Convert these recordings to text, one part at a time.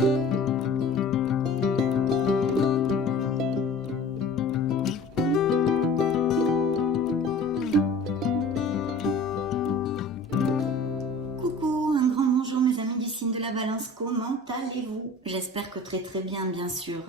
Coucou, un grand bonjour mes amis du signe de la Balance, comment allez-vous? J'espère que très bien, bien sûr.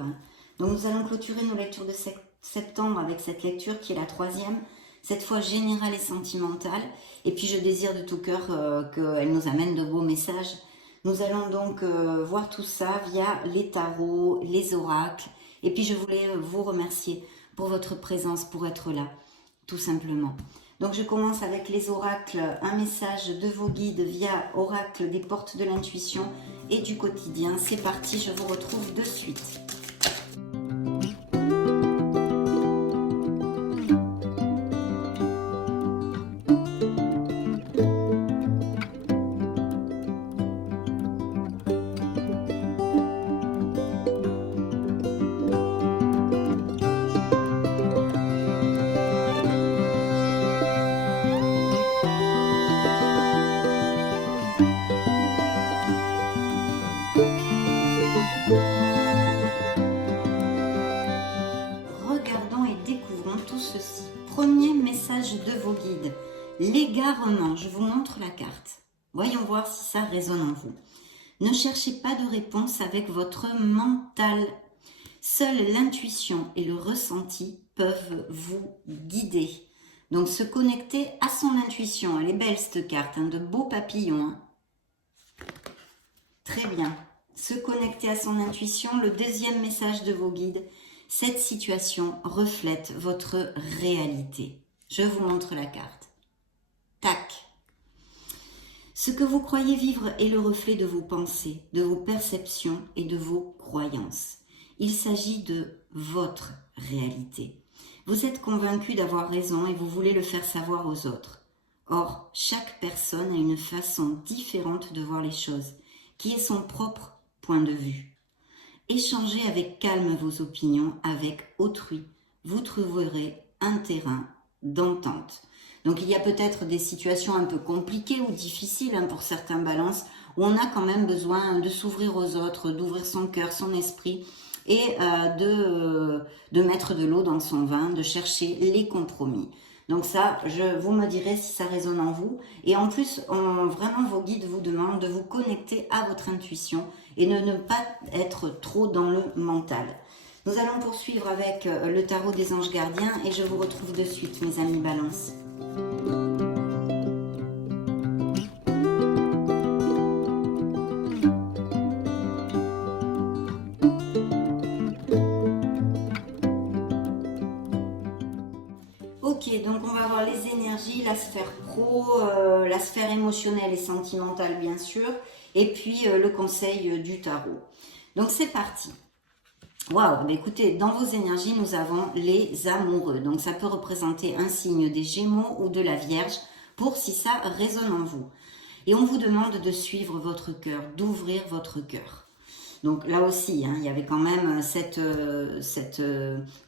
Donc nous allons clôturer nos lectures de septembre avec cette lecture qui est la troisième, cette fois générale et sentimentale. Et puis je désire de tout cœur qu'elle nous amène de beaux messages. Nous allons donc voir tout ça via les tarots, les oracles. Et puis je voulais vous remercier pour votre présence, pour être là, tout simplement. Donc je commence avec les oracles, un message de vos guides via oracle des portes de l'intuition et du quotidien. C'est parti, je vous retrouve de suite. Regardons et découvrons tout ceci. Premier message de vos guides, l'égarement. Je vous montre la carte. Voyons voir si ça résonne en vous. Ne cherchez pas de réponse avec votre mental. Seule l'intuition et le ressenti peuvent vous guider. Donc se connecter à son intuition. Elle est belle cette carte, hein, de beaux papillons. Hein. Très bien. Se connecter à son intuition. Le deuxième message de vos guides. Cette situation reflète votre réalité. Je vous montre la carte. Tac. Ce que vous croyez vivre est le reflet de vos pensées, de vos perceptions et de vos croyances. Il s'agit de votre réalité. Vous êtes convaincu d'avoir raison et vous voulez le faire savoir aux autres. Or, chaque personne a une façon différente de voir les choses, qui est son propre point de vue. Échangez avec calme vos opinions avec autrui. Vous trouverez un terrain d'entente. Donc il y a peut-être des situations un peu compliquées ou difficiles pour certains balances où on a quand même besoin de s'ouvrir aux autres, d'ouvrir son cœur, son esprit et de mettre de l'eau dans son vin, de chercher les compromis. Donc ça, vous me direz si ça résonne en vous. Et en plus, vraiment vos guides vous demandent de vous connecter à votre intuition et de ne pas être trop dans le mental. Nous allons poursuivre avec le tarot des anges gardiens et je vous retrouve de suite, mes amis Balance. Ok, donc on va voir les énergies, la sphère pro, la sphère émotionnelle et sentimentale bien sûr, et puis le conseil du tarot. Donc c'est parti. Waouh, bah écoutez, dans vos énergies, nous avons les amoureux. Donc ça peut représenter un signe des Gémeaux ou de la Vierge, pour si ça résonne en vous. Et on vous demande de suivre votre cœur, d'ouvrir votre cœur. Donc là aussi, hein, il y avait quand même cette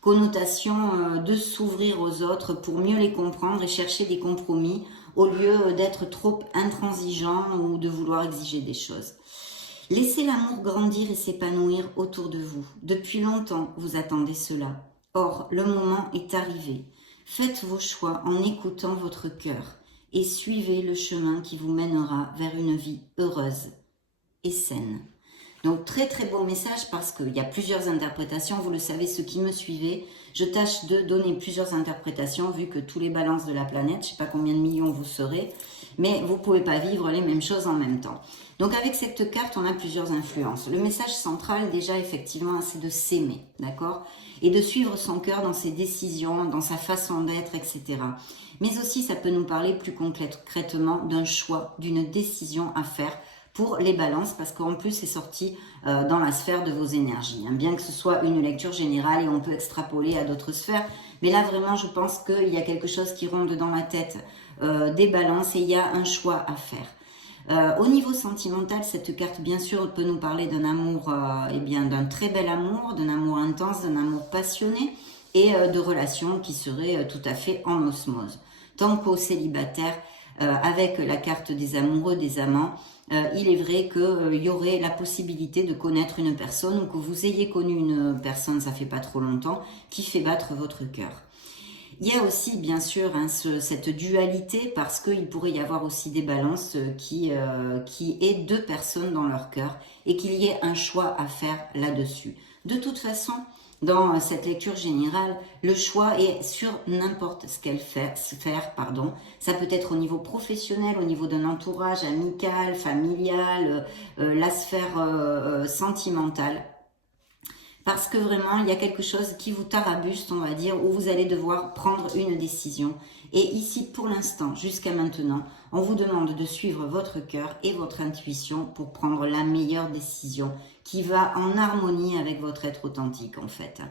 connotation de s'ouvrir aux autres pour mieux les comprendre et chercher des compromis au lieu d'être trop intransigeant ou de vouloir exiger des choses. Laissez l'amour grandir et s'épanouir autour de vous. Depuis longtemps, vous attendez cela. Or, le moment est arrivé. Faites vos choix en écoutant votre cœur et suivez le chemin qui vous mènera vers une vie heureuse et saine. Donc très beau message parce qu'il y a plusieurs interprétations, vous le savez ceux qui me suivez, je tâche de donner plusieurs interprétations vu que tous les balances de la planète, je ne sais pas combien de millions vous serez, mais vous ne pouvez pas vivre les mêmes choses en même temps. Donc avec cette carte, on a plusieurs influences. Le message central déjà effectivement c'est de s'aimer, d'accord? Et de suivre son cœur dans ses décisions, dans sa façon d'être, etc. Mais aussi ça peut nous parler plus concrètement d'un choix, d'une décision à faire pour les balances, parce qu'en plus c'est sorti dans la sphère de vos énergies, hein, bien que ce soit une lecture générale et on peut extrapoler à d'autres sphères, mais là vraiment je pense qu'il y a quelque chose qui ronde dans la tête des balances et il y a un choix à faire. Au niveau sentimental, cette carte bien sûr peut nous parler d'un amour, eh bien d'un très bel amour, d'un amour intense, d'un amour passionné et de relations qui seraient tout à fait en osmose. Tant qu'aux célibataires, avec la carte des amoureux, des amants, il est vrai qu'il y aurait la possibilité de connaître une personne ou que vous ayez connu une personne, ça fait pas trop longtemps, qui fait battre votre cœur. Il y a aussi bien sûr cette dualité parce qu'il pourrait y avoir aussi des balances qui aient deux personnes dans leur cœur et qu'il y ait un choix à faire là-dessus. De toute façon, dans cette lecture générale, le choix est sur n'importe ce qu'elle faire. Ça peut être au niveau professionnel, au niveau d'un entourage amical, familial, la sphère sentimentale. Parce que vraiment, il y a quelque chose qui vous tarabuste, on va dire, où vous allez devoir prendre une décision. Et ici, pour l'instant, jusqu'à maintenant, on vous demande de suivre votre cœur et votre intuition pour prendre la meilleure décision qui va en harmonie avec votre être authentique, en fait.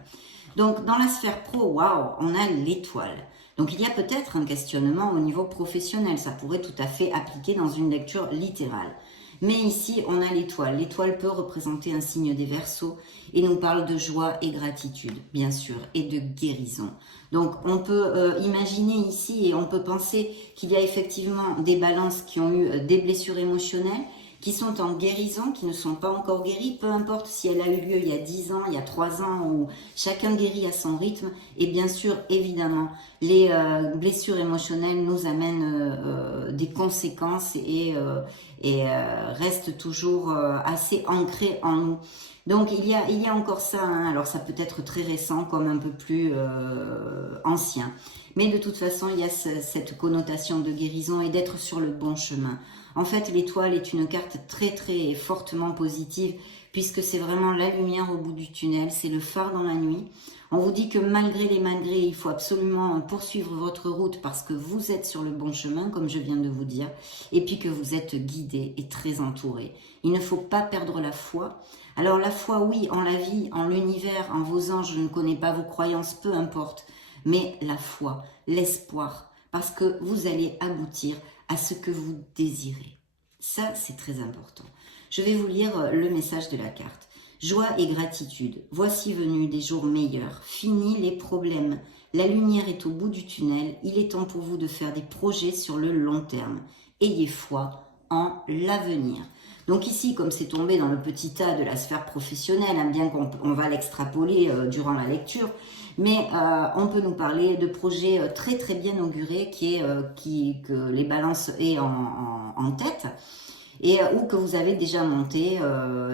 Donc, dans la sphère pro, waouh, on a l'étoile. Donc, il y a peut-être un questionnement au niveau professionnel. Ça pourrait tout à fait appliquer dans une lecture littérale. Mais ici, on a l'étoile. L'étoile peut représenter un signe des Verseaux et nous parle de joie et gratitude, bien sûr, et de guérison. Donc, on peut imaginer ici et on peut penser qu'il y a effectivement des balances qui ont eu des blessures émotionnelles, qui sont en guérison, qui ne sont pas encore guéries, peu importe si elle a eu lieu il y a 10 ans, il y a 3 ans, ou chacun guérit à son rythme. Et bien sûr, évidemment, les blessures émotionnelles nous amènent des conséquences et restent toujours assez ancrées en nous. Donc il y a encore ça, hein. Alors ça peut être très récent comme un peu plus ancien. Mais de toute façon, il y a cette connotation de guérison et d'être sur le bon chemin. En fait, l'étoile est une carte très très fortement positive puisque c'est vraiment la lumière au bout du tunnel, c'est le phare dans la nuit. On vous dit que malgré les malgrés, il faut absolument poursuivre votre route parce que vous êtes sur le bon chemin, comme je viens de vous dire, et puis que vous êtes guidé et très entouré. Il ne faut pas perdre la foi. Alors la foi, oui, en la vie, en l'univers, en vos anges, je ne connais pas vos croyances, peu importe, mais la foi, l'espoir, parce que vous allez aboutir à ce que vous désirez. Ça, c'est très important. Je vais vous lire le message de la carte. Joie et gratitude, voici venus des jours meilleurs, fini les problèmes, la lumière est au bout du tunnel, il est temps pour vous de faire des projets sur le long terme. Ayez foi en l'avenir. Donc ici, comme c'est tombé dans le petit tas de la sphère professionnelle, hein, bien qu'on va l'extrapoler durant la lecture, mais on peut nous parler de projets très très bien augurés que les balances aient en tête et ou que vous avez déjà monté.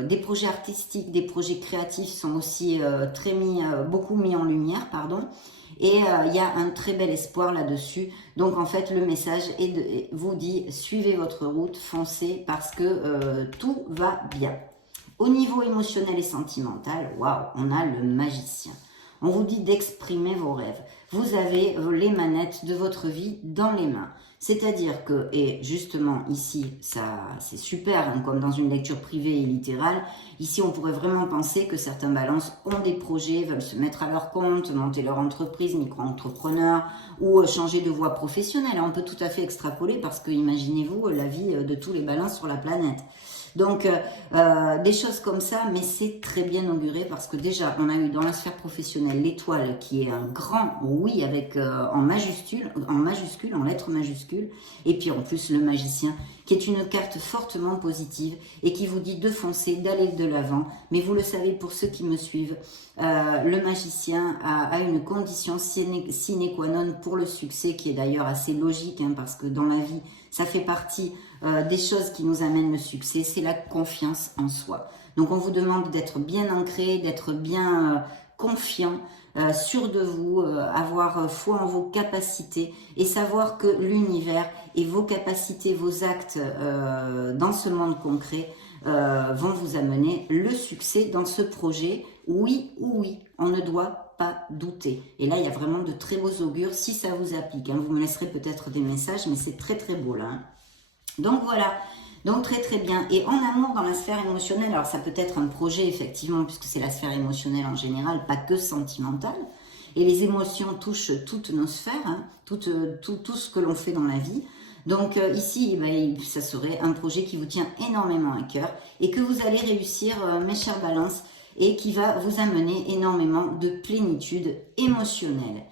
Des projets artistiques, des projets créatifs sont aussi beaucoup mis en lumière, pardon. Et il y a un très bel espoir là-dessus. Donc en fait, le message vous dit, suivez votre route, foncez parce que tout va bien. Au niveau émotionnel et sentimental, waouh, on a le magicien. On vous dit d'exprimer vos rêves. Vous avez les manettes de votre vie dans les mains. C'est-à-dire que, et justement ici, ça c'est super, hein, comme dans une lecture privée et littérale, ici on pourrait vraiment penser que certains balances ont des projets, veulent se mettre à leur compte, monter leur entreprise, micro-entrepreneur, ou changer de voie professionnelle. On peut tout à fait extrapoler parce que imaginez-vous la vie de tous les balances sur la planète. Donc, des choses comme ça, mais c'est très bien auguré parce que déjà, on a eu dans la sphère professionnelle l'étoile qui est un grand oui avec en majuscule, en lettres majuscules, et puis en plus le magicien qui est une carte fortement positive et qui vous dit de foncer, d'aller de l'avant. Mais vous le savez pour ceux qui me suivent, le magicien a une condition sine qua non pour le succès qui est d'ailleurs assez logique hein, parce que dans la vie, ça fait partie des choses qui nous amènent le succès, c'est la confiance en soi. Donc on vous demande d'être bien ancré, d'être bien confiant, sûr de vous, avoir foi en vos capacités et savoir que l'univers et vos capacités, vos actes dans ce monde concret vont vous amener le succès dans ce projet. Oui ou oui, on ne doit pas douter. Et là, il y a vraiment de très beaux augures si ça vous applique. Hein. Vous me laisserez peut-être des messages, mais c'est très très beau là. Hein. Donc voilà, donc très très bien. Et en amour dans la sphère émotionnelle, alors ça peut être un projet effectivement, puisque c'est la sphère émotionnelle en général, pas que sentimentale. Et les émotions touchent toutes nos sphères, hein, tout ce que l'on fait dans la vie. Donc ici, ben, ça serait un projet qui vous tient énormément à cœur et que vous allez réussir, mes chères balances, et qui va vous amener énormément de plénitude émotionnelle.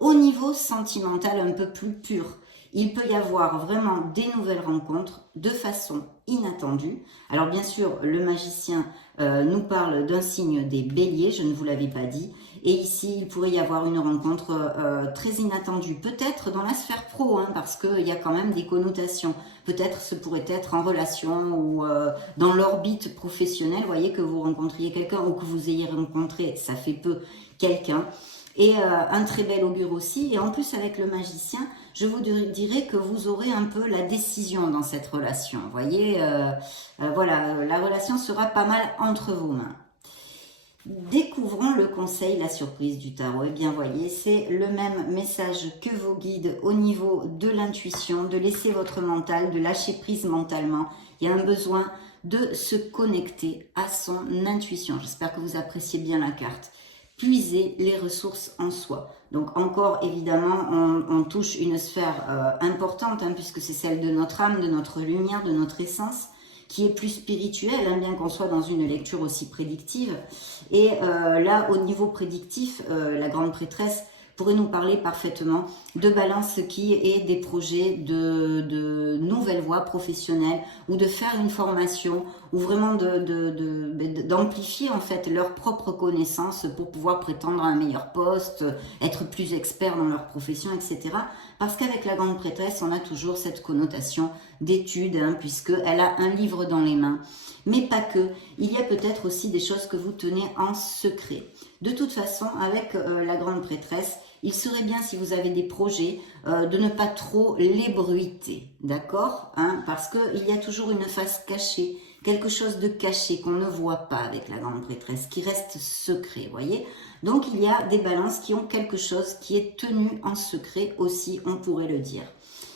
Au niveau sentimental un peu plus pur, il peut y avoir vraiment des nouvelles rencontres de façon inattendus. Alors bien sûr, le magicien nous parle d'un signe des béliers, je ne vous l'avais pas dit. Et ici, il pourrait y avoir une rencontre très inattendue, peut-être dans la sphère pro, hein, parce qu'il y a quand même des connotations. Peut-être ce pourrait être en relation ou dans l'orbite professionnelle, vous voyez, que vous rencontriez quelqu'un ou que vous ayez rencontré, ça fait peu, quelqu'un. Et un très bel augure aussi. Et en plus, avec le magicien, je vous dirais que vous aurez un peu la décision dans cette relation. Vous voyez, voilà, la relation sera pas mal entre vos mains. Découvrons le conseil, la surprise du tarot. Eh bien, voyez, c'est le même message que vos guides au niveau de l'intuition, de laisser votre mental, de lâcher prise mentalement. Il y a un besoin de se connecter à son intuition. J'espère que vous appréciez bien la carte. Puiser les ressources en soi. Donc encore, évidemment, on touche une sphère importante, hein, puisque c'est celle de notre âme, de notre lumière, de notre essence, qui est plus spirituelle, hein, bien qu'on soit dans une lecture aussi prédictive. Et là, au niveau prédictif, la grande prêtresse pourrait nous parler parfaitement de Balance qui est des projets de nouvelles voies professionnelles ou de faire une formation ou vraiment d'amplifier en fait leurs propres connaissances pour pouvoir prétendre à un meilleur poste, être plus expert dans leur profession, etc. Parce qu'avec la grande prêtresse, on a toujours cette connotation d'études, hein, puisqu'elle a un livre dans les mains. Mais pas que, il y a peut-être aussi des choses que vous tenez en secret. De toute façon, avec la grande prêtresse, il serait bien, si vous avez des projets, de ne pas trop les bruiter, d'accord, hein, parce qu'il y a toujours une face cachée, quelque chose de caché qu'on ne voit pas avec la grande prêtresse, qui reste secret, voyez. Donc il y a des balances qui ont quelque chose qui est tenu en secret aussi, on pourrait le dire.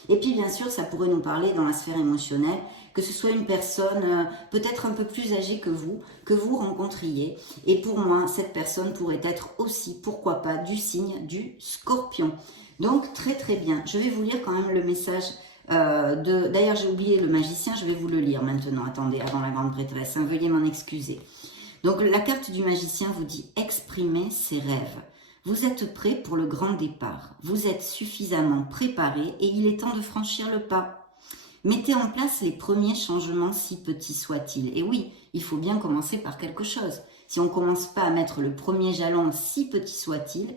Et puis bien sûr, ça pourrait nous parler dans la sphère émotionnelle, que ce soit une personne peut-être un peu plus âgée que vous rencontriez. Et pour moi, cette personne pourrait être aussi, pourquoi pas, du signe du Scorpion. Donc très très bien, je vais vous lire quand même le message d'ailleurs j'ai oublié le magicien, je vais vous le lire maintenant, attendez, avant la grande prêtresse, hein, veuillez m'en excuser. Donc la carte du magicien vous dit « Exprimez ses rêves ». Vous êtes prêt pour le grand départ. Vous êtes suffisamment préparé et il est temps de franchir le pas. Mettez en place les premiers changements, si petits soient-ils. Et oui, il faut bien commencer par quelque chose. Si on ne commence pas à mettre le premier jalon, si petit soit-il,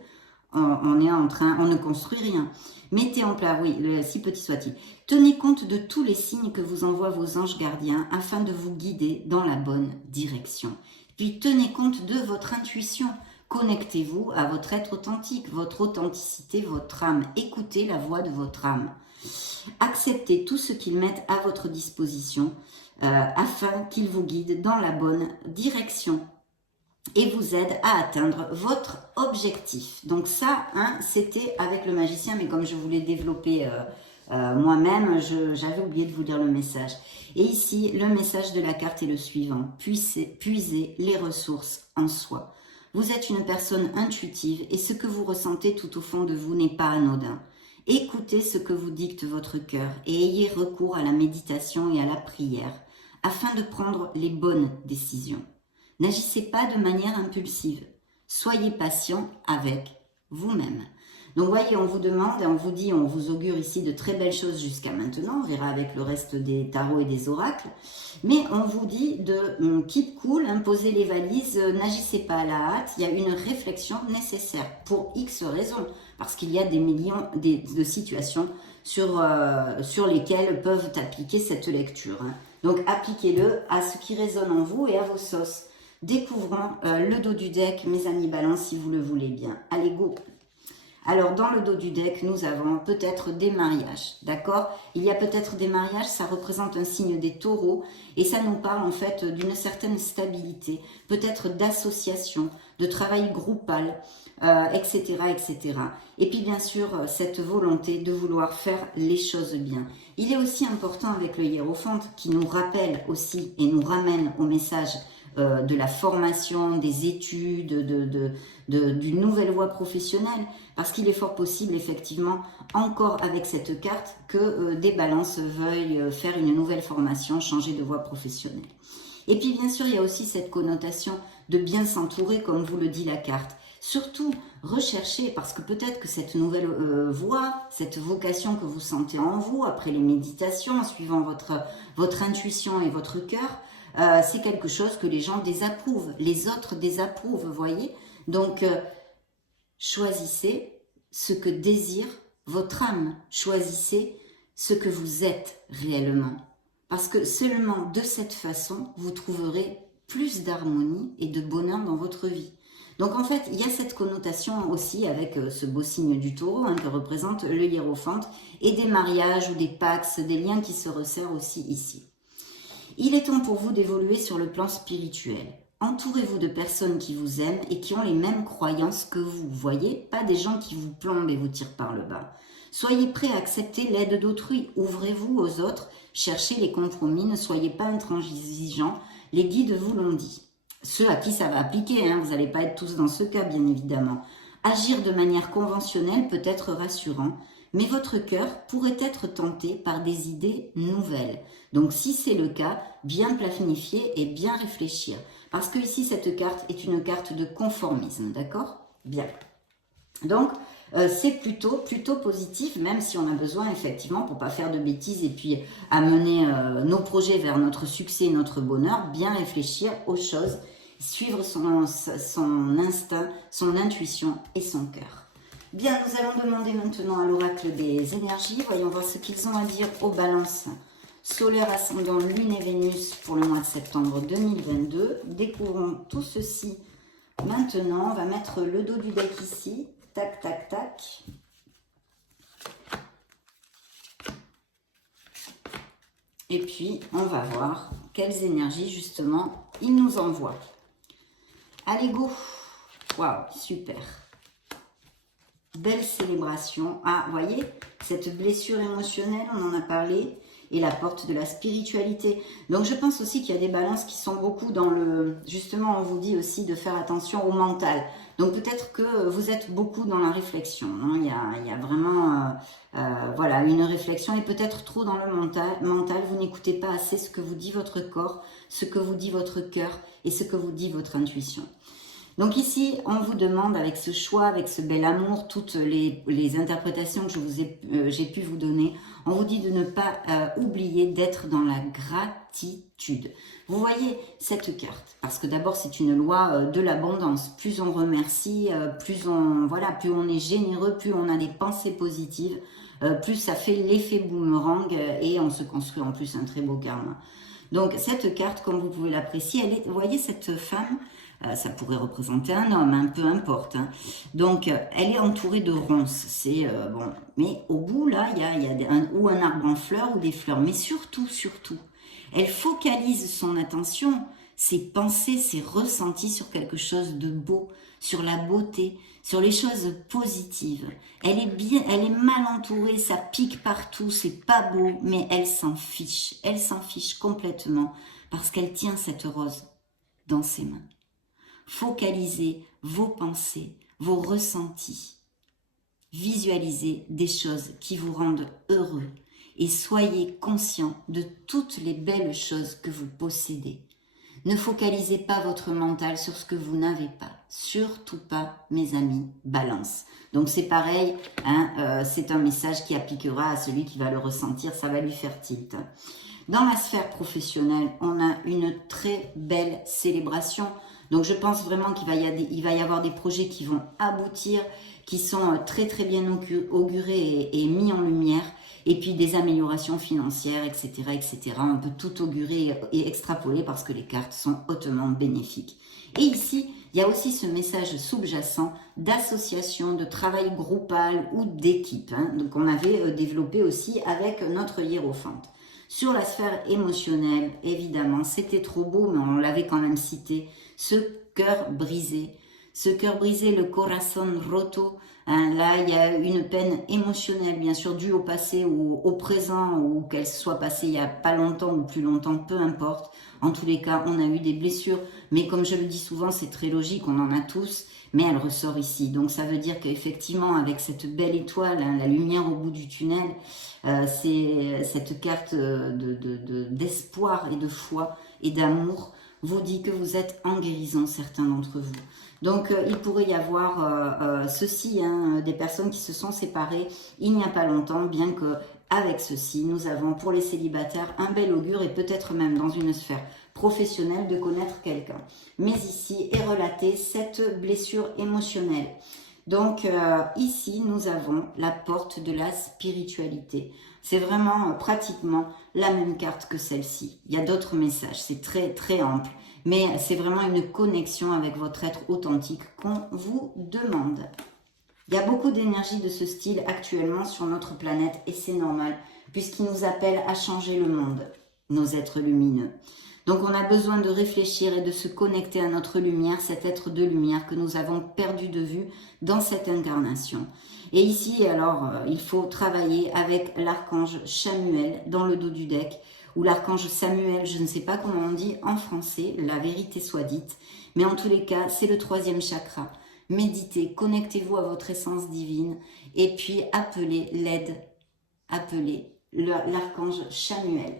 on ne construit rien. Mettez en place, oui, si petit soit-il. Tenez compte de tous les signes que vous envoient vos anges gardiens afin de vous guider dans la bonne direction. Puis tenez compte de votre intuition. Connectez-vous à votre être authentique, votre authenticité, votre âme. Écoutez la voix de votre âme. Acceptez tout ce qu'ils mettent à votre disposition afin qu'ils vous guident dans la bonne direction et vous aident à atteindre votre objectif. Donc ça, hein, c'était avec le magicien, mais comme je voulais développer moi-même, j'avais oublié de vous lire le message. Et ici, le message de la carte est le suivant. Puisez les ressources en soi. Vous êtes une personne intuitive et ce que vous ressentez tout au fond de vous n'est pas anodin. Écoutez ce que vous dicte votre cœur et ayez recours à la méditation et à la prière afin de prendre les bonnes décisions. N'agissez pas de manière impulsive. Soyez patient avec vous-même. Donc, voyez, on vous demande et on vous dit, on vous augure ici de très belles choses jusqu'à maintenant. On verra avec le reste des tarots et des oracles. Mais on vous dit de keep cool, hein, posez les valises, n'agissez pas à la hâte. Il y a une réflexion nécessaire pour X raisons. Parce qu'il y a des millions de situations sur lesquelles peuvent appliquer cette lecture. Hein. Donc, appliquez-le à ce qui résonne en vous et à vos sauces. Découvrons le dos du deck, mes amis Balance, si vous le voulez bien. Allez, go! Alors, dans le dos du deck, nous avons peut-être des mariages, d'accord? Il y a peut-être des mariages, ça représente un signe des taureaux et ça nous parle en fait d'une certaine stabilité, peut-être d'association, de travail groupal, etc., etc. Et puis, bien sûr, cette volonté de vouloir faire les choses bien. Il est aussi important avec le hiérophante qui nous rappelle aussi et nous ramène au message de la formation, des études, d'une nouvelle voie professionnelle, parce qu'il est fort possible, effectivement, encore avec cette carte, que des balances veuillent faire une nouvelle formation, changer de voie professionnelle. Et puis bien sûr, il y a aussi cette connotation de bien s'entourer, comme vous le dit la carte. Surtout, recherchez, parce que peut-être que cette nouvelle voie, cette vocation que vous sentez en vous, après les méditations, en suivant votre intuition et votre cœur, c'est quelque chose que les gens désapprouvent, les autres désapprouvent, vous voyez. Donc, choisissez ce que désire votre âme, choisissez ce que vous êtes réellement. Parce que seulement de cette façon, vous trouverez plus d'harmonie et de bonheur dans votre vie. Donc en fait, il y a cette connotation aussi avec ce beau signe du taureau que représente le hiérophante et des mariages ou des pax, des liens qui se resserrent aussi ici. Il est temps pour vous d'évoluer sur le plan spirituel. Entourez-vous de personnes qui vous aiment et qui ont les mêmes croyances que vous. Voyez, pas des gens qui vous plombent et vous tirent par le bas. Soyez prêts à accepter l'aide d'autrui. Ouvrez-vous aux autres. Cherchez les compromis. Ne soyez pas intransigeants. Les guides vous l'ont dit. Ceux à qui ça va appliquer, vous n'allez pas être tous dans ce cas, bien évidemment. Agir de manière conventionnelle peut être rassurant, mais votre cœur pourrait être tenté par des idées nouvelles. Donc si c'est le cas, bien planifier et bien réfléchir. Parce que ici, cette carte est une carte de conformisme, d'accord? Bien. Donc, c'est plutôt positif, même si on a besoin, effectivement, pour ne pas faire de bêtises et puis amener nos projets vers notre succès, notre bonheur, bien réfléchir aux choses, suivre son instinct, son intuition et son cœur. Bien, nous allons demander maintenant à l'oracle des énergies. Voyons voir ce qu'ils ont à dire aux balances solaire, ascendant, lune et Vénus pour le mois de septembre 2022. Découvrons tout ceci maintenant. On va mettre le dos du deck ici. Tac, tac, tac. Et puis, on va voir quelles énergies, justement, il nous envoie. Allez, go! Waouh, super! Belle célébration. Ah, vous voyez, cette blessure émotionnelle, on en a parlé, et la porte de la spiritualité. Donc, je pense aussi qu'il y a des balances qui sont beaucoup dans le... Justement, on vous dit aussi de faire attention au mental. Donc, peut-être que vous êtes beaucoup dans la réflexion. Il y a vraiment voilà, une réflexion et peut-être trop dans le mental. Vous n'écoutez pas assez ce que vous dit votre corps, ce que vous dit votre cœur et ce que vous dit votre intuition. Donc ici, on vous demande avec ce choix, avec ce bel amour, toutes les interprétations que j'ai pu vous donner, on vous dit de ne pas oublier d'être dans la gratitude. Vous voyez cette carte, parce que d'abord c'est une loi de l'abondance. Plus on remercie, plus on est généreux, plus on a des pensées positives, plus ça fait l'effet boomerang et on se construit en plus un très beau karma. Donc cette carte, comme vous pouvez l'apprécier, vous voyez cette femme, ça pourrait représenter un homme, peu importe. Donc, elle est entourée de ronces. C'est bon. Mais au bout, là, il y a ou un arbre en fleurs ou des fleurs. Mais surtout, elle focalise son attention, ses pensées, ses ressentis sur quelque chose de beau, sur la beauté, sur les choses positives. Elle est mal entourée, ça pique partout, c'est pas beau, mais elle s'en fiche. Elle s'en fiche complètement parce qu'elle tient cette rose dans ses mains. Focalisez vos pensées, vos ressentis. Visualisez des choses qui vous rendent heureux et soyez conscient de toutes les belles choses que vous possédez. Ne focalisez pas votre mental sur ce que vous n'avez pas. Surtout pas, mes amis, balance. Donc c'est pareil, c'est un message qui appliquera à celui qui va le ressentir, ça va lui faire tilt. Dans la sphère professionnelle, on a une très belle célébration. Donc je pense vraiment qu'il va y avoir des projets qui vont aboutir, qui sont très très bien augurés et mis en lumière. Et puis des améliorations financières, etc., etc. On peut tout augurer et extrapoler parce que les cartes sont hautement bénéfiques. Et ici, il y a aussi ce message sous-jacent d'association, de travail groupal ou d'équipe, donc on avait développé aussi avec notre hiérophante. Sur la sphère émotionnelle, évidemment, c'était trop beau, mais on l'avait quand même cité, ce cœur brisé, le corazón roto. Là, il y a une peine émotionnelle, bien sûr, due au passé ou au présent, ou qu'elle soit passée il n'y a pas longtemps ou plus longtemps, peu importe. En tous les cas, on a eu des blessures, mais comme je le dis souvent, c'est très logique, on en a tous, mais elle ressort ici. Donc ça veut dire qu'effectivement, avec cette belle étoile, la lumière au bout du tunnel, c'est cette carte d'espoir et de foi et d'amour. vous dit que vous êtes en guérison, certains d'entre vous. Donc, il pourrait y avoir ceci, hein, des personnes qui se sont séparées il n'y a pas longtemps, bien que avec ceci, nous avons pour les célibataires un bel augure et peut-être même dans une sphère professionnelle de connaître quelqu'un. Mais ici est relatée cette blessure émotionnelle. Donc ici, nous avons la porte de la spiritualité. C'est vraiment pratiquement la même carte que celle-ci. Il y a d'autres messages, c'est très très ample. Mais c'est vraiment une connexion avec votre être authentique qu'on vous demande. Il y a beaucoup d'énergie de ce style actuellement sur notre planète et c'est normal puisqu'il nous appelle à changer le monde, nos êtres lumineux. Donc on a besoin de réfléchir et de se connecter à notre lumière, cet être de lumière que nous avons perdu de vue dans cette incarnation. Et ici, alors, il faut travailler avec l'archange Chamuel dans le dos du deck, ou l'archange Samuel, je ne sais pas comment on dit en français, la vérité soit dite, mais en tous les cas, c'est le 3e chakra. Méditez, connectez-vous à votre essence divine et puis appelez l'aide, appelez l'archange Chamuel.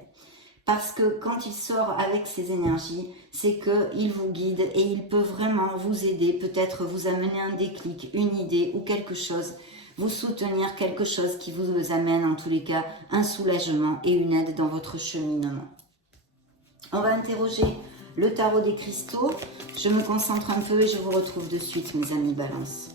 Parce que quand il sort avec ses énergies, c'est qu'il vous guide et il peut vraiment vous aider, peut-être vous amener un déclic, une idée ou quelque chose, vous soutenir quelque chose qui vous amène en tous les cas un soulagement et une aide dans votre cheminement. On va interroger le tarot des cristaux. Je me concentre un peu et je vous retrouve de suite, mes amis Balance.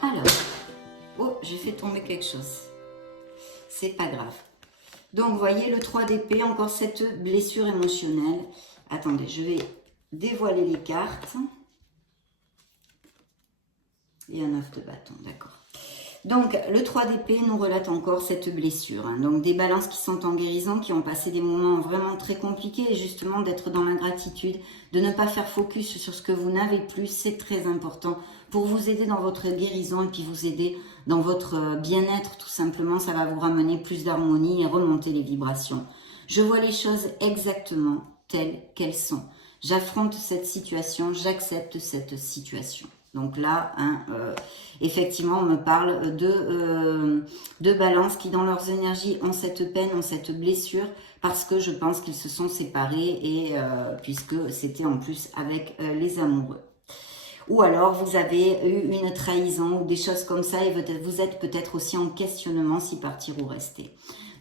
Alors, oh, j'ai fait tomber quelque chose. C'est pas grave. Donc, vous voyez, le 3 d'épée, encore cette blessure émotionnelle. Attendez, je vais dévoiler les cartes. Et un 9 de bâton, d'accord. Donc, le 3 d'épée nous relate encore cette blessure. Hein. Donc, des balances qui sont en guérison, qui ont passé des moments vraiment très compliqués. Et justement, d'être dans la gratitude, de ne pas faire focus sur ce que vous n'avez plus, c'est très important pour vous aider dans votre guérison et puis vous aider dans votre bien-être. Tout simplement, ça va vous ramener plus d'harmonie et remonter les vibrations. Je vois les choses exactement telles qu'elles sont. J'affronte cette situation, j'accepte cette situation. Donc là, hein, effectivement, on me parle de balances qui, dans leurs énergies, ont cette peine, ont cette blessure, parce que je pense qu'ils se sont séparés, et puisque c'était en plus avec les amoureux. Ou alors, vous avez eu une trahison ou des choses comme ça, et vous êtes peut-être aussi en questionnement si partir ou rester.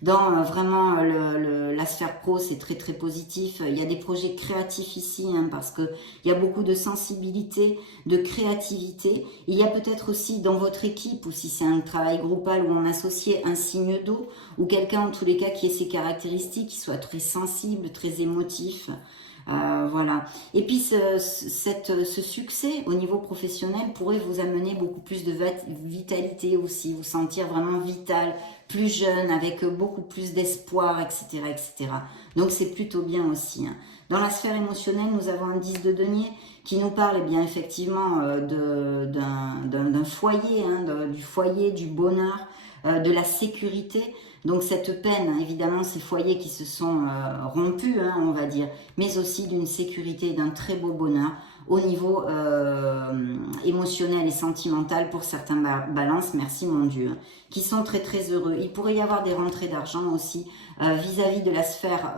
Dans vraiment la sphère pro, c'est très très positif. Il y a des projets créatifs ici, hein, parce que il y a beaucoup de sensibilité, de créativité. Il y a peut-être aussi dans votre équipe, ou si c'est un travail groupal où on associe un signe d'eau, ou quelqu'un en tous les cas qui ait ces caractéristiques, qui soit très sensible, très émotif. Voilà. Et puis ce succès au niveau professionnel pourrait vous amener beaucoup plus de vitalité aussi, vous sentir vraiment vital, plus jeune, avec beaucoup plus d'espoir, etc., etc. Donc c'est plutôt bien aussi. Hein. Dans la sphère émotionnelle, nous avons un 10 de denier qui nous parle eh bien effectivement d'un foyer, hein, du foyer, du bonheur, de la sécurité. Donc cette peine, évidemment, ces foyers qui se sont rompus, hein, on va dire, mais aussi d'une sécurité et d'un très beau bonheur au niveau émotionnel et sentimental pour certains balances, merci mon Dieu, qui sont très très heureux. Il pourrait y avoir des rentrées d'argent aussi vis-à-vis de la sphère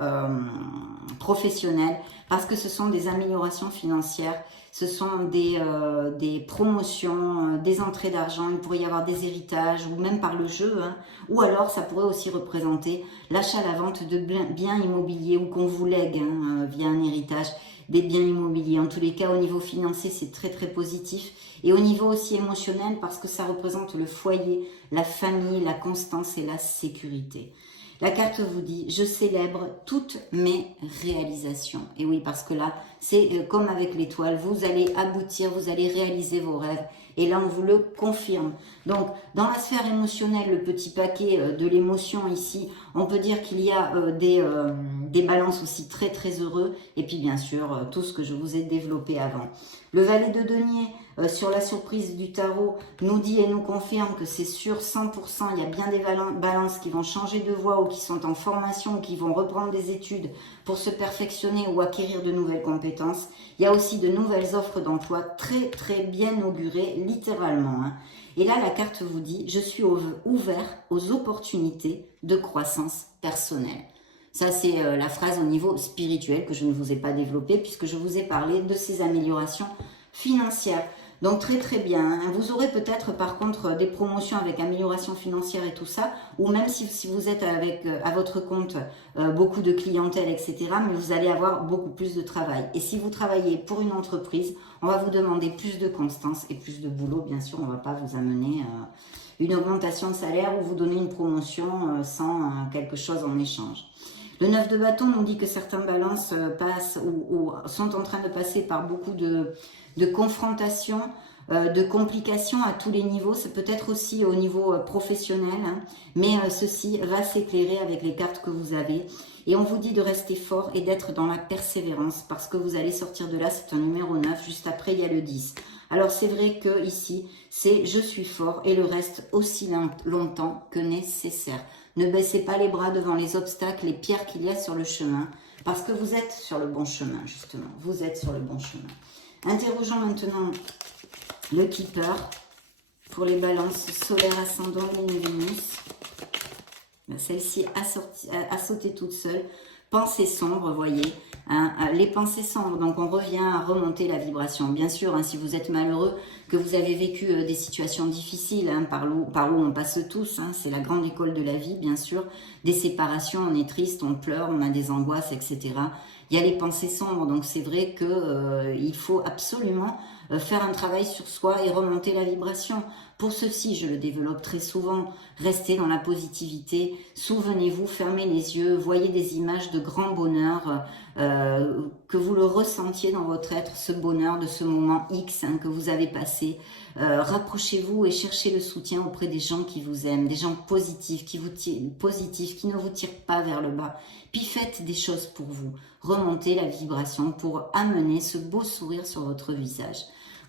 professionnelle, parce que ce sont des améliorations financières, ce sont des promotions, des entrées d'argent, il pourrait y avoir des héritages, ou même par le jeu, hein. Ou alors ça pourrait aussi représenter l'achat, la vente de biens immobiliers, ou qu'on vous lègue hein, via un héritage, des biens immobiliers. En tous les cas, au niveau financier, c'est très très positif. Et au niveau aussi émotionnel, parce que ça représente le foyer, la famille, la constance et la sécurité. La carte vous dit, je célèbre toutes mes réalisations. Et oui, parce que là, c'est comme avec l'étoile, vous allez aboutir, vous allez réaliser vos rêves. Et là, on vous le confirme. Donc, dans la sphère émotionnelle, le petit paquet de l'émotion ici, on peut dire qu'il y a des balances aussi très très heureux, et puis bien sûr tout ce que je vous ai développé avant. Le valet de denier sur la surprise du tarot nous dit et nous confirme que c'est sûr 100%, il y a bien des balances qui vont changer de voie ou qui sont en formation ou qui vont reprendre des études pour se perfectionner ou acquérir de nouvelles compétences. Il y a aussi de nouvelles offres d'emploi très très bien augurées littéralement. Et là la carte vous dit je suis ouvert aux opportunités de croissance personnelle. Ça, c'est la phrase au niveau spirituel que je ne vous ai pas développée puisque je vous ai parlé de ces améliorations financières. Donc, très très bien. Vous aurez peut-être par contre des promotions avec amélioration financière et tout ça, ou même si vous êtes avec à votre compte beaucoup de clientèle, etc., mais vous allez avoir beaucoup plus de travail. Et si vous travaillez pour une entreprise, on va vous demander plus de constance et plus de boulot. Bien sûr, on ne va pas vous amener une augmentation de salaire ou vous donner une promotion sans quelque chose en échange. Le 9 de bâton nous dit que certaines balances passent ou sont en train de passer par beaucoup de confrontations, de complications à tous les niveaux. C'est peut-être aussi au niveau professionnel, mais ceci va s'éclairer avec les cartes que vous avez. Et on vous dit de rester fort et d'être dans la persévérance parce que vous allez sortir de là, c'est un numéro 9, juste après il y a le 10. Alors c'est vrai que ici, c'est je suis fort et le reste aussi longtemps que nécessaire. Ne baissez pas les bras devant les obstacles, les pierres qu'il y a sur le chemin, parce que vous êtes sur le bon chemin, justement. Vous êtes sur le bon chemin. Interrogeons maintenant le Keeper pour les balances solaires, ascendant, Lune, Vénus. Celle-ci a sauté toute seule. Pensées sombres, voyez, les pensées sombres, donc on revient à remonter la vibration. Bien sûr, si vous êtes malheureux, que vous avez vécu des situations difficiles, par où on passe tous, c'est la grande école de la vie, bien sûr, des séparations, on est triste, on pleure, on a des angoisses, etc. Il y a les pensées sombres, donc c'est vrai qu'il faut absolument faire un travail sur soi et remonter la vibration. Pour ceci, je le développe très souvent, restez dans la positivité, souvenez-vous, fermez les yeux, voyez des images de grand bonheur, que vous le ressentiez dans votre être, ce bonheur de ce moment X que vous avez passé. Rapprochez-vous et cherchez le soutien auprès des gens qui vous aiment, des gens positifs, qui ne vous tirent pas vers le bas. Puis faites des choses pour vous, remontez la vibration pour amener ce beau sourire sur votre visage.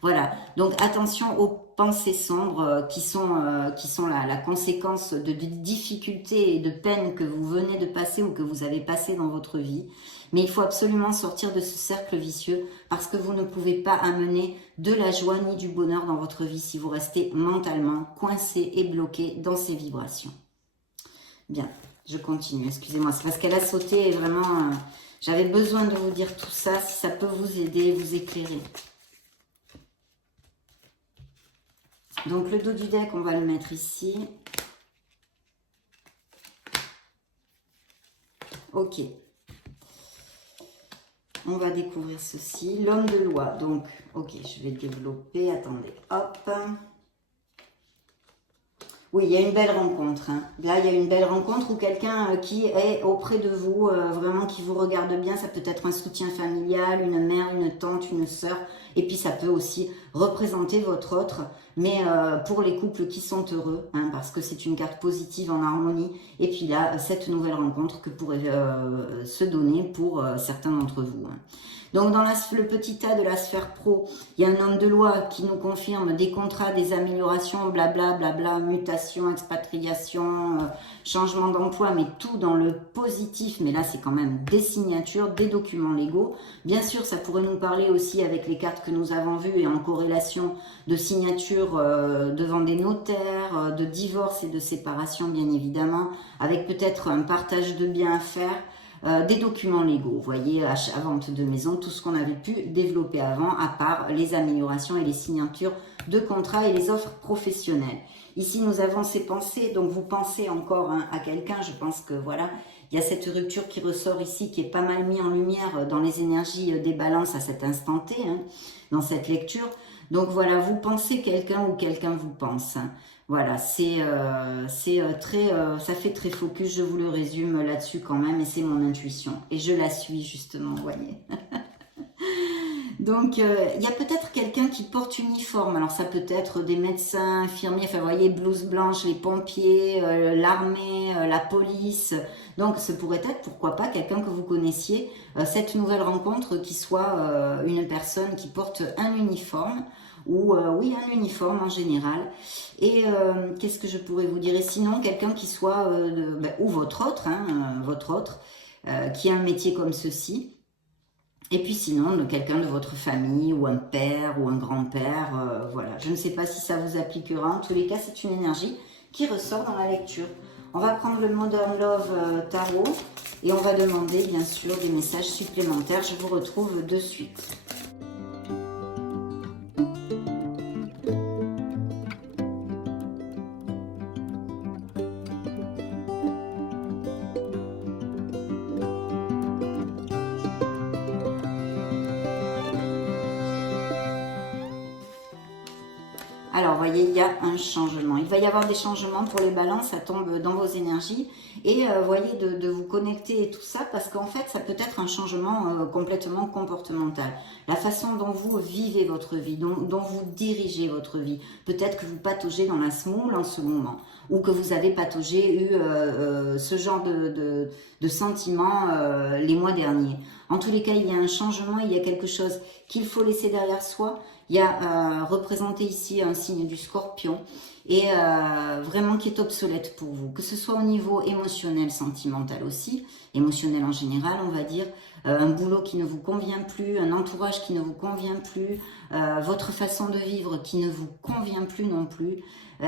Voilà, donc attention aux pensées sombres qui sont la conséquence de difficultés et de peines que vous venez de passer ou que vous avez passé dans votre vie. Mais il faut absolument sortir de ce cercle vicieux parce que vous ne pouvez pas amener de la joie ni du bonheur dans votre vie si vous restez mentalement coincé et bloqué dans ces vibrations. Bien, je continue, excusez-moi, c'est parce qu'elle a sauté et vraiment, j'avais besoin de vous dire tout ça, si ça peut vous aider, vous éclairer. Donc le dos du deck, on va le mettre ici. Ok. On va découvrir ceci. L'homme de loi. Donc, ok, je vais développer. Attendez, hop. Oui, il y a une belle rencontre. Là, il y a une belle rencontre où quelqu'un qui est auprès de vous, vraiment qui vous regarde bien. Ça peut être un soutien familial, une mère, une tante, une sœur. Et puis, ça peut aussi représenter votre autre. Mais pour les couples qui sont heureux, parce que c'est une carte positive en harmonie. Et puis là, cette nouvelle rencontre que pourrait se donner pour certains d'entre vous. Donc, dans le petit tas de la sphère pro, il y a un homme de loi qui nous confirme des contrats, des améliorations, blabla, blabla, mutation, expatriation, changement d'emploi, mais tout dans le positif. Mais là, c'est quand même des signatures, des documents légaux. Bien sûr, ça pourrait nous parler aussi avec les cartes que nous avons vues et en corrélation de signatures devant des notaires, de divorce et de séparation, bien évidemment, avec peut-être un partage de biens à faire. Des documents légaux, vous voyez, achat, vente de maison, tout ce qu'on avait pu développer avant, à part les améliorations et les signatures de contrats et les offres professionnelles. Ici, nous avons ces pensées, donc vous pensez encore à quelqu'un, je pense que voilà, il y a cette rupture qui ressort ici, qui est pas mal mis en lumière dans les énergies des balances à cet instant T, dans cette lecture. Donc voilà, vous pensez quelqu'un ou quelqu'un vous pense. Voilà, ça fait très focus, je vous le résume là-dessus quand même, et c'est mon intuition. Et je la suis justement, vous voyez. Donc, il y a peut-être quelqu'un qui porte uniforme. Alors, ça peut être des médecins, infirmiers, enfin, vous voyez, blouse blanche, les pompiers, l'armée, la police. Donc, ce pourrait être, pourquoi pas, quelqu'un que vous connaissiez. Cette nouvelle rencontre qui soit une personne qui porte un uniforme, ou oui, un uniforme en général. Et qu'est-ce que je pourrais vous dire? Et sinon, quelqu'un qui soit, ou votre autre, qui a un métier comme ceci. Et puis sinon, quelqu'un de votre famille, ou un père, ou un grand-père, voilà. Je ne sais pas si ça vous appliquera. En tous les cas, c'est une énergie qui ressort dans la lecture. On va prendre le Modern Love Tarot et on va demander, bien sûr, des messages supplémentaires. Je vous retrouve de suite. Alors, vous voyez, il y a un changement. Il va y avoir des changements pour les balances, ça tombe dans vos énergies. Et vous voyez, de vous connecter et tout ça, parce qu'en fait, ça peut être un changement complètement comportemental. La façon dont vous vivez votre vie, dont vous dirigez votre vie. Peut-être que vous pataugez dans la semoule en ce moment, ou que vous avez pataugé, eu ce genre de sentiments les mois derniers. En tous les cas, il y a un changement, il y a quelque chose qu'il faut laisser derrière soi. Il y a représenté ici un signe du Scorpion et vraiment qui est obsolète pour vous, que ce soit au niveau émotionnel, sentimental aussi, émotionnel en général on va dire, un boulot qui ne vous convient plus, un entourage qui ne vous convient plus, votre façon de vivre qui ne vous convient plus non plus,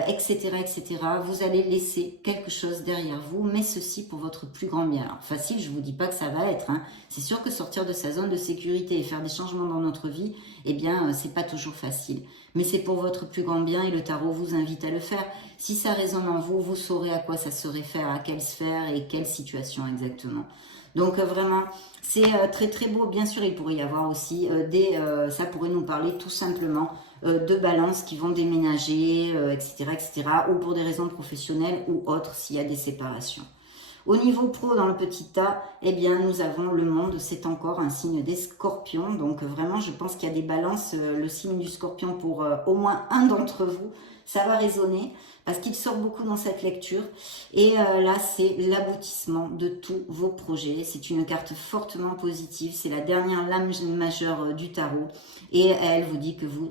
etc., etc. Vous allez laisser quelque chose derrière vous, mais ceci pour votre plus grand bien. Alors facile, je vous dis pas que ça va être, hein. C'est sûr que sortir de sa zone de sécurité et faire des changements dans notre vie, eh bien, c'est pas toujours facile. Mais c'est pour votre plus grand bien et le tarot vous invite à le faire. Si ça résonne en vous, vous saurez à quoi ça se réfère, à quelle sphère et quelle situation exactement. Donc vraiment, c'est très très beau. Bien sûr, il pourrait y avoir aussi ça pourrait nous parler tout simplement de balances qui vont déménager, etc., etc. Ou pour des raisons professionnelles ou autres s'il y a des séparations. Au niveau pro, dans le petit tas, eh bien, nous avons le monde, c'est encore un signe des scorpions. Donc vraiment, je pense qu'il y a des balances, le signe du scorpion pour au moins un d'entre vous. Ça va résonner parce qu'il sort beaucoup dans cette lecture. Et là, c'est l'aboutissement de tous vos projets. C'est une carte fortement positive. C'est la dernière lame majeure du tarot. Et elle vous dit que vous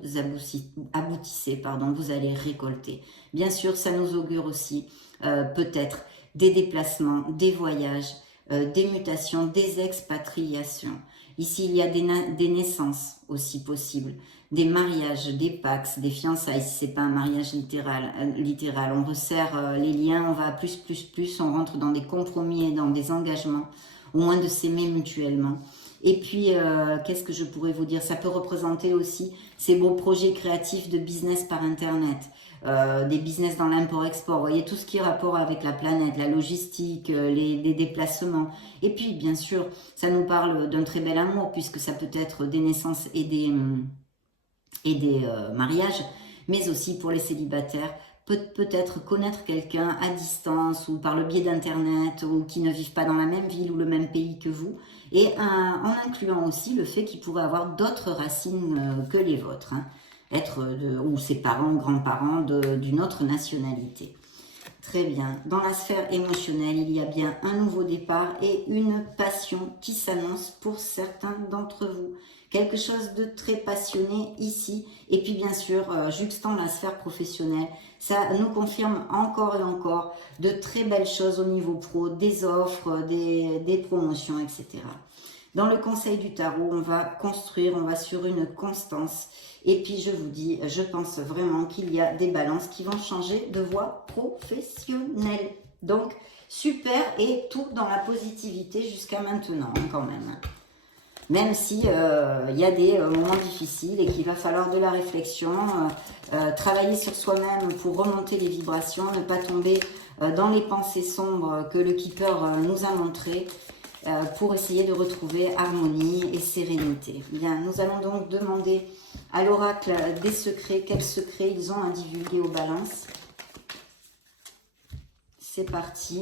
aboutissez, vous allez récolter. Bien sûr, ça nous augure aussi peut-être des déplacements, des voyages, des mutations, des expatriations. Ici, il y a des naissances aussi possibles, des mariages, des pax, des fiançailles, si ce n'est pas un mariage littéral. On resserre les liens, on va plus, on rentre dans des compromis et dans des engagements, au moins de s'aimer mutuellement. Et puis, qu'est-ce que je pourrais vous dire? Ça peut représenter aussi ces beaux projets créatifs de business par Internet, des business dans l'import-export. Vous voyez, tout ce qui est rapport avec la planète, la logistique, les déplacements. Et puis, bien sûr, ça nous parle d'un très bel amour, puisque ça peut être des naissances et des mariages, mais aussi pour les célibataires, peut-être connaître quelqu'un à distance ou par le biais d'Internet ou qui ne vivent pas dans la même ville ou le même pays que vous, et en incluant aussi le fait qu'ils pourraient avoir d'autres racines que les vôtres, hein, ou ses parents, grands-parents d'une autre nationalité. Très bien. Dans la sphère émotionnelle, il y a bien un nouveau départ et une passion qui s'annonce pour certains d'entre vous. Quelque chose de très passionné ici. Et puis bien sûr, juxtant la sphère professionnelle, ça nous confirme encore et encore de très belles choses au niveau pro, des offres, des promotions, etc. Dans le conseil du tarot, on va construire, on va sur une constance. Et puis je vous dis, je pense vraiment qu'il y a des balances qui vont changer de voie professionnelle. Donc super, et tout dans la positivité jusqu'à maintenant quand même. Même si il y a des moments difficiles et qu'il va falloir de la réflexion, travailler sur soi-même pour remonter les vibrations, ne pas tomber dans les pensées sombres que le Keeper nous a montrées, pour essayer de retrouver harmonie et sérénité. Bien, nous allons donc demander à l'oracle des secrets, quels secrets ils ont à divulguer aux balances. C'est parti.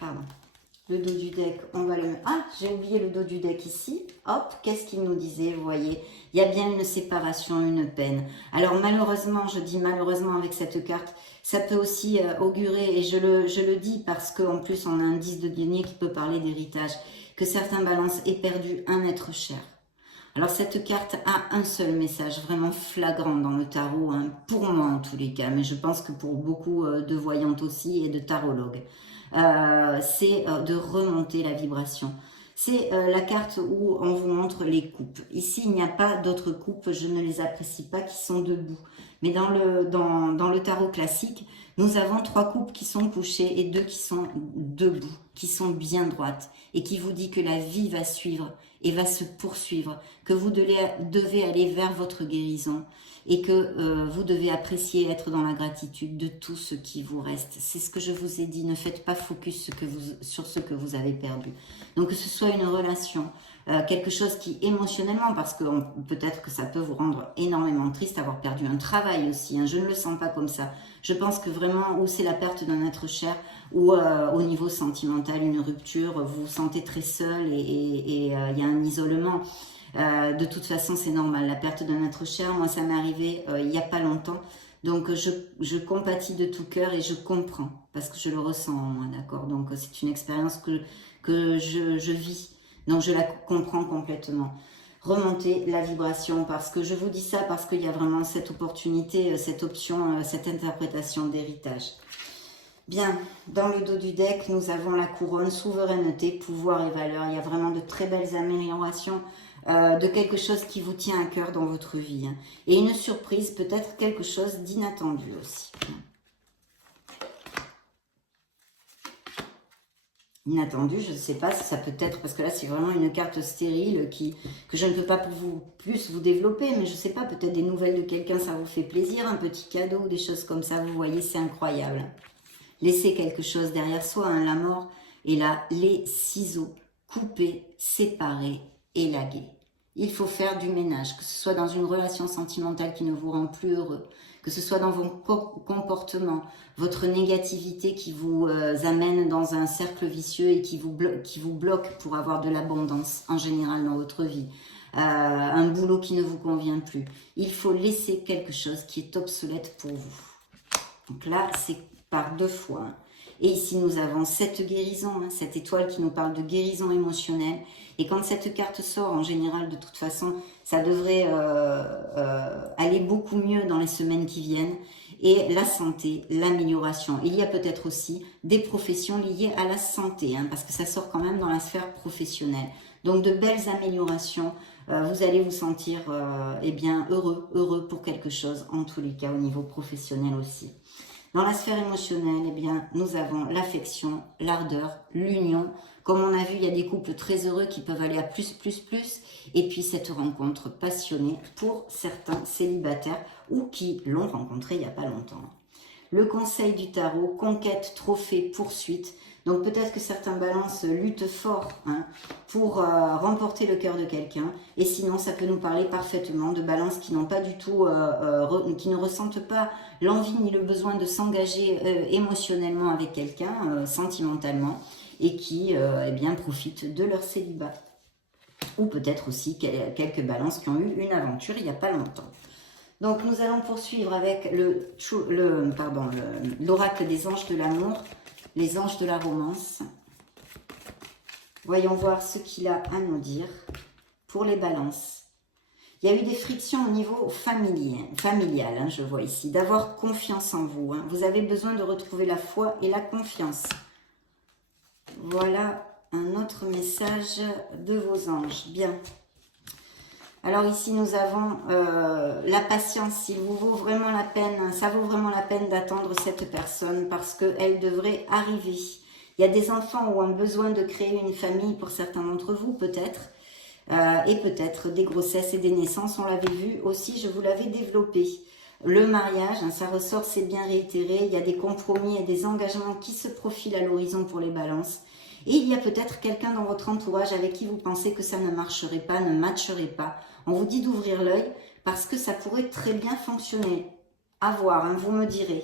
Pardon. Le dos du deck, on va le... Ah, j'ai oublié le dos du deck ici. Hop, qu'est-ce qu'il nous disait? Vous voyez, il y a bien une séparation, une peine. Alors malheureusement, je dis malheureusement avec cette carte, ça peut aussi augurer, et je le dis parce qu'en plus on a un 10 de denier qui peut parler d'héritage, que certains balances aient perdu un être cher. Alors cette carte a un seul message vraiment flagrant dans le tarot, hein, pour moi en tous les cas, mais je pense que pour beaucoup de voyantes aussi et de tarologues. C'est de remonter la vibration. C'est la carte où on vous montre les coupes. Ici, il n'y a pas d'autres coupes, je ne les apprécie pas, qui sont debout. Mais dans le tarot classique, nous avons 3 coupes qui sont couchées et 2 qui sont debout, qui sont bien droites, et qui vous dit que la vie va suivre et va se poursuivre, que vous devez aller vers votre guérison, et que vous devez apprécier, être dans la gratitude de tout ce qui vous reste. C'est ce que je vous ai dit, ne faites pas focus sur ce que vous avez perdu. Donc que ce soit une relation, quelque chose qui émotionnellement, parce que peut-être que ça peut vous rendre énormément triste, avoir perdu un travail aussi, hein, je ne le sens pas comme ça. Je pense que vraiment, ou c'est la perte d'un être cher, ou au niveau sentimental, une rupture, vous vous sentez très seul et il y a un isolement. De toute façon, c'est normal. La perte d'un être cher, moi, ça m'est arrivé il n'y a pas longtemps. Donc, je compatis de tout cœur et je comprends parce que je le ressens en moi, d'accord? Donc, c'est une expérience que je vis. Donc, je la comprends complètement. Remonter la vibration parce que je vous dis ça parce qu'il y a vraiment cette opportunité, cette option, cette interprétation d'héritage. Bien, dans le dos du deck, nous avons la couronne, souveraineté, pouvoir et valeur. Il y a vraiment de très belles améliorations de quelque chose qui vous tient à cœur dans votre vie. Hein. Et une surprise, peut-être quelque chose d'inattendu aussi. Inattendu, je ne sais pas si ça peut être, parce que là c'est vraiment une carte stérile que je ne peux pas plus vous développer, mais je ne sais pas, peut-être des nouvelles de quelqu'un, ça vous fait plaisir, un petit cadeau, des choses comme ça, vous voyez, c'est incroyable. Laisser quelque chose derrière soi, hein, la mort, et là, les ciseaux, couper, séparer, élaguer. Il faut faire du ménage, que ce soit dans une relation sentimentale qui ne vous rend plus heureux, que ce soit dans vos comportements, votre négativité qui vous amène dans un cercle vicieux et qui vous bloque pour avoir de l'abondance en général dans votre vie. Un boulot qui ne vous convient plus. Il faut laisser quelque chose qui est obsolète pour vous. Donc là, c'est par 2 fois. Hein. Et ici, nous avons cette guérison, hein, cette étoile qui nous parle de guérison émotionnelle. Et quand cette carte sort, en général, de toute façon, ça devrait aller beaucoup mieux dans les semaines qui viennent. Et la santé, l'amélioration. Il y a peut-être aussi des professions liées à la santé, hein, parce que ça sort quand même dans la sphère professionnelle. Donc, de belles améliorations. Vous allez vous sentir eh bien, heureux pour quelque chose, en tous les cas, au niveau professionnel aussi. Dans la sphère émotionnelle, eh bien, nous avons l'affection, l'ardeur, l'union. Comme on a vu, il y a des couples très heureux qui peuvent aller à plus. Et puis cette rencontre passionnée pour certains célibataires ou qui l'ont rencontré il n'y a pas longtemps. Le conseil du tarot, conquête, trophée, poursuite. Donc peut-être que certains balances luttent fort hein, pour remporter le cœur de quelqu'un. Et sinon, ça peut nous parler parfaitement de balances qui n'ont pas du tout, qui ne ressentent pas l'envie ni le besoin de s'engager émotionnellement avec quelqu'un, sentimentalement, et qui eh bien, profitent de leur célibat. Ou peut-être aussi quelques balances qui ont eu une aventure il n'y a pas longtemps. Donc nous allons poursuivre avec l'oracle des anges de l'amour, les anges de la romance. Voyons voir ce qu'il a à nous dire pour les balances. Il y a eu des frictions au niveau familial, hein, je vois ici, d'avoir confiance en vous. Hein. Vous avez besoin de retrouver la foi et la confiance. Voilà un autre message de vos anges. Bien. Alors ici, nous avons la patience. Il vous vaut vraiment la peine, ça vaut vraiment la peine d'attendre cette personne parce qu'elle devrait arriver. Il y a des enfants qui ont besoin de créer une famille pour certains d'entre vous, peut-être. Et peut-être des grossesses et des naissances, on l'avait vu aussi, je vous l'avais développé. Le mariage, hein, ça ressort, c'est bien réitéré. Il y a des compromis et des engagements qui se profilent à l'horizon pour les balances. Et il y a peut-être quelqu'un dans votre entourage avec qui vous pensez que ça ne marcherait pas, ne matcherait pas. On vous dit d'ouvrir l'œil parce que ça pourrait très bien fonctionner. À voir, hein, vous me direz.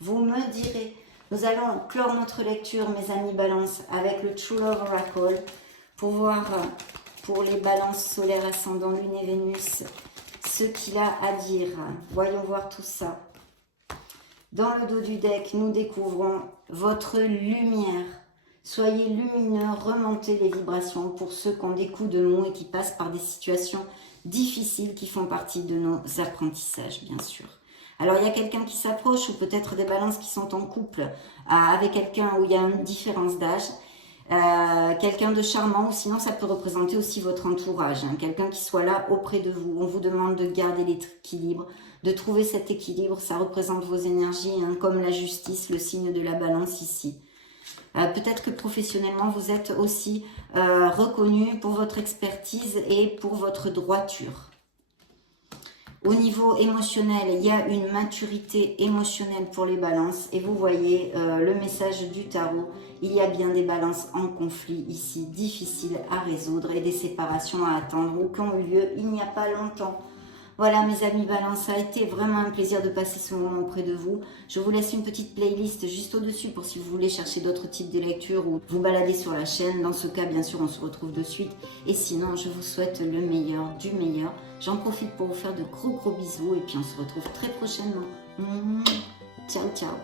Vous me direz. Nous allons clore notre lecture, mes amis Balance, avec le True Love Oracle pour voir pour les balances solaires, ascendant, lune et Vénus ce qu'il a à dire. Voyons voir tout ça. Dans le dos du deck, nous découvrons votre lumière. Soyez lumineux, remontez les vibrations pour ceux qui ont des coups de mou et qui passent par des situations difficiles qui font partie de nos apprentissages, bien sûr. Alors, il y a quelqu'un qui s'approche ou peut-être des balances qui sont en couple avec quelqu'un où il y a une différence d'âge. Quelqu'un de charmant, ou sinon ça peut représenter aussi votre entourage, hein, quelqu'un qui soit là auprès de vous. On vous demande de garder l'équilibre, de trouver cet équilibre. Ça représente vos énergies, hein, comme la justice, le signe de la balance ici. Peut-être que professionnellement vous êtes aussi reconnu pour votre expertise et pour votre droiture. Au niveau émotionnel, il y a une maturité émotionnelle pour les balances. Et vous voyez le message du tarot. Il y a bien des balances en conflit ici, difficiles à résoudre et des séparations à attendre ou qui ont eu lieu il n'y a pas longtemps. Voilà mes amis Balance, ça a été vraiment un plaisir de passer ce moment auprès de vous. Je vous laisse une petite playlist juste au-dessus pour si vous voulez chercher d'autres types de lectures ou vous balader sur la chaîne. Dans ce cas, bien sûr, on se retrouve de suite. Et sinon, je vous souhaite le meilleur du meilleur. J'en profite pour vous faire de gros bisous et puis on se retrouve très prochainement. Ciao, ciao.